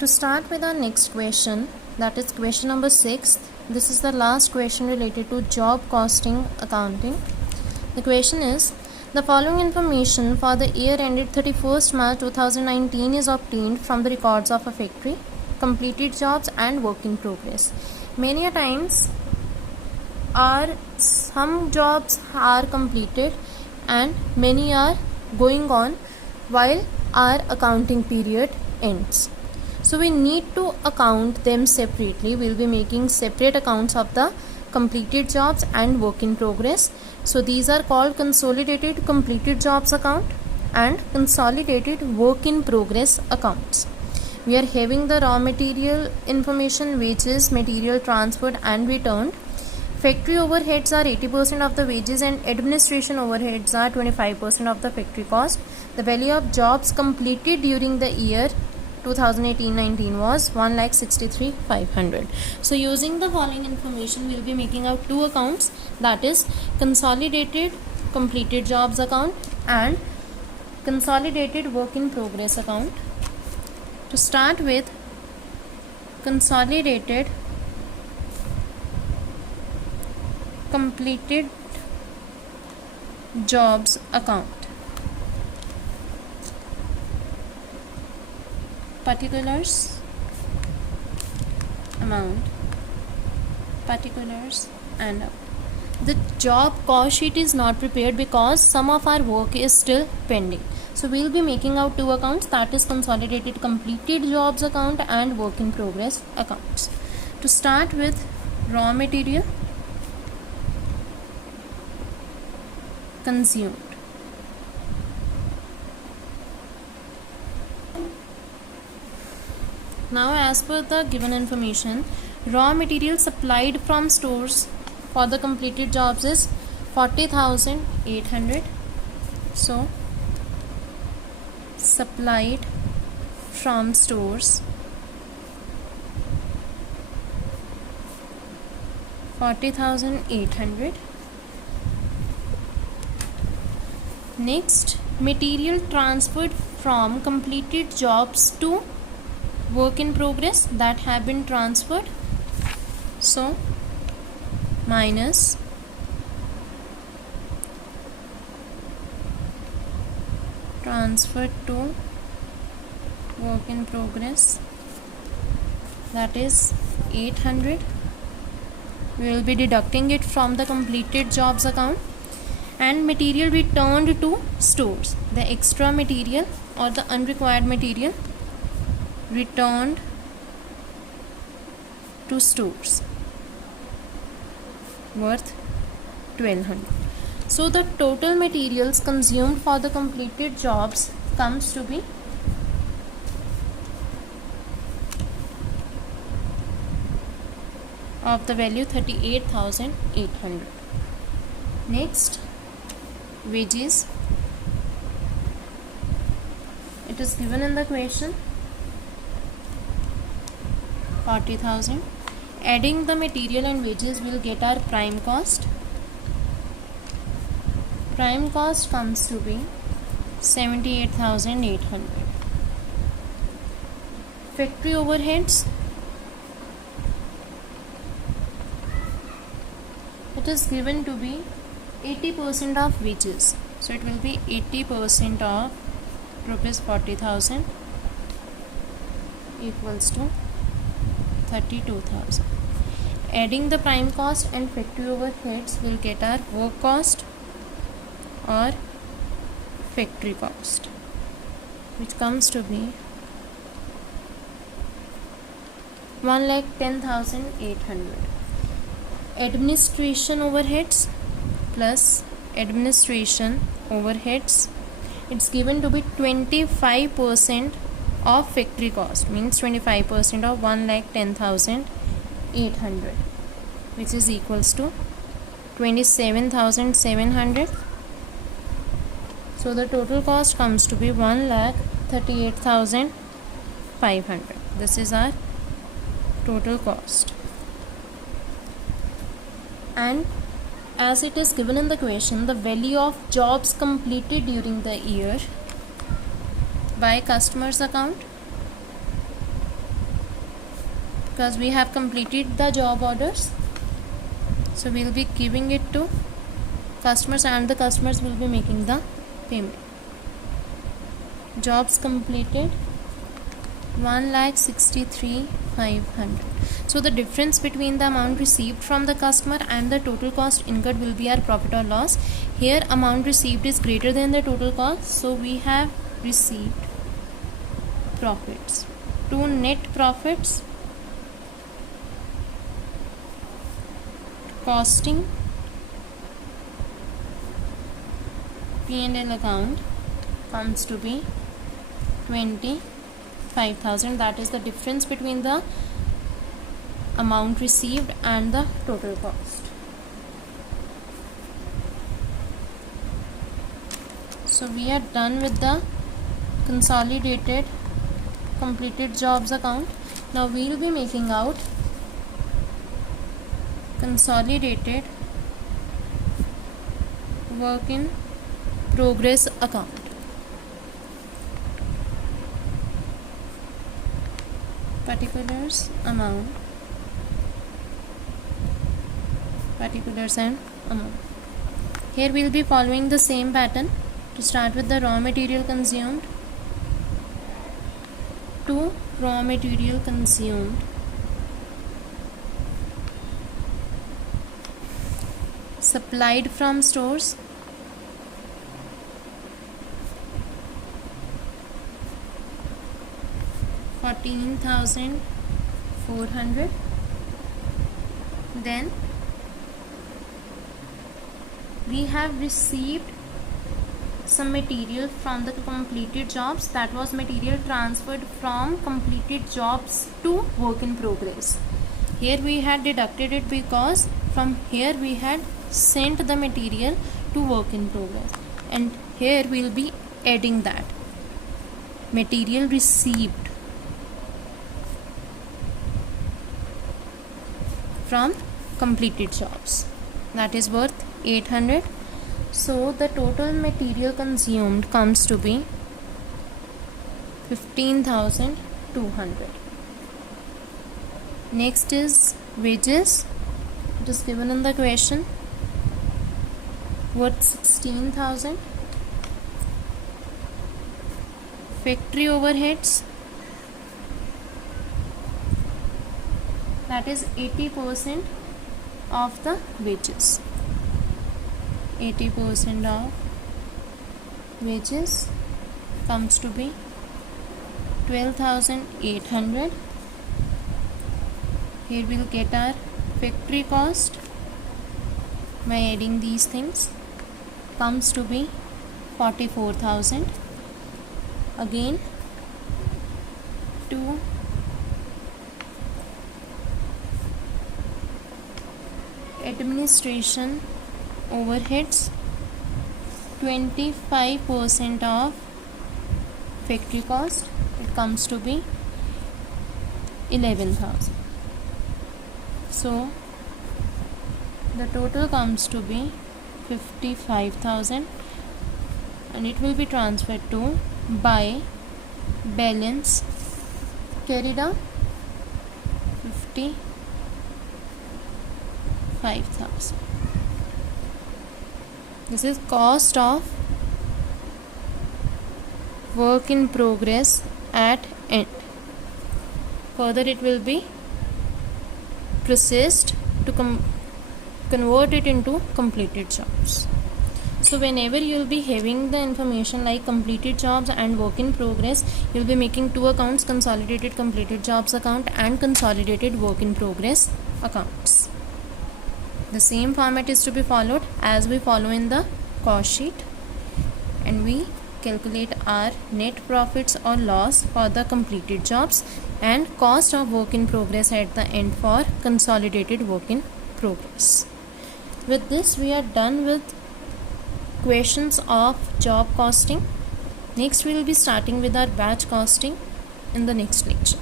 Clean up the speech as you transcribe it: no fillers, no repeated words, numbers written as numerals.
To start with our next question, that is question number 6. This is the last question related to job costing accounting. The question is, the following information for the year ended 31st March 2019 is obtained from the records of a factory, completed jobs and work in progress. Many a times some jobs are completed and many are going on while our accounting period ends. So we need to account them separately. We'll be making separate accounts of the completed jobs and work in progress. So these are called consolidated completed jobs account and consolidated work in progress accounts. We are having the raw material information, wages, material transferred and returned. Factory overheads are 80% of the wages and administration overheads are 25% of the factory cost. The value of jobs completed during the year 2018-19 was 1,63,500. So using the following information, we will be making out two accounts, that is consolidated completed jobs account and consolidated work in progress account. To start with, consolidated completed jobs account. Particulars, amount, particulars and amount. The job cost sheet is not prepared because some of our work is still pending. So we will be making out two accounts, that is consolidated completed jobs account and work in progress accounts. To start with, raw material consumed. Now as per the given information, raw material supplied from stores for the completed jobs is 40,800. So supplied from stores 40,800. Next, material transferred from completed jobs to work in progress that have been transferred. So minus transferred to work in progress, that is 800. We will be deducting it from the completed jobs account. And material returned to stores, the extra material or the unrequired material returned to stores worth 1200. So the total materials consumed for the completed jobs comes to be of the value 38,800. Next, wages. It is given in the question 40,000. Adding the material and wages, we will get our prime cost. Prime cost comes to be 78,800. Factory overheads, it is given to be 80% of wages. So it will be 80% of rupees 40,000 equals to 32,000. Adding the prime cost and factory overheads, will get our work cost or factory cost, which comes to be 1,10,800. Administration overheads plus administration overheads, it's given to be 25% of factory cost, means 25% of 1,10,800, which is equals to 27,700. So the total cost comes to be 1,38,500. This is our total cost. And as it is given in the question, the value of jobs completed during the year by customers account because we have completed the job orders. So we will be giving it to customers and the customers will be making the payment. Jobs completed 1,63,500. So the difference between the amount received from the customer and the total cost incurred will be our profit or loss. Here amount received is greater than the total cost, so we have received profits. To net profits, costing P&L account comes to be 25,000. That is the difference between the amount received and the total cost. So we are done with the consolidated completed jobs account. Now we will be making out consolidated work in progress account. Particulars amount, particulars and amount. Here we will be following the same pattern. To start with the raw material consumed, to raw material consumed, supplied from stores, $14,400. Then we have received some material from the completed jobs, that was material transferred from completed jobs to work in progress. Here we had deducted it because from here we had sent the material to work in progress, and here we will be adding that material received from completed jobs, that is worth 800. So the total material consumed comes to be 15,200. Next is wages. It is given in the question, worth 16,000. Factory overheads, that is 80% of the wages. 80% of wages comes to be 12,800. Here we will get our factory cost by adding these things, comes to be 44,000. Again, to administration overheads, 25% of factory cost, it comes to be 11,000. So the total comes to be 55,000, and it will be transferred to by balance carried out 55,000. This is cost of work in progress at end. Further it will be processed to convert it into completed jobs. So whenever you will be having the information like completed jobs and work in progress, you will be making two accounts, consolidated completed jobs account and consolidated work in progress accounts. The same format is to be followed as we follow in the cost sheet, and we calculate our net profits or loss for the completed jobs and cost of work in progress at the end for consolidated work in progress. With this we are done with questions of job costing. Next we will be starting with our batch costing in the next lecture.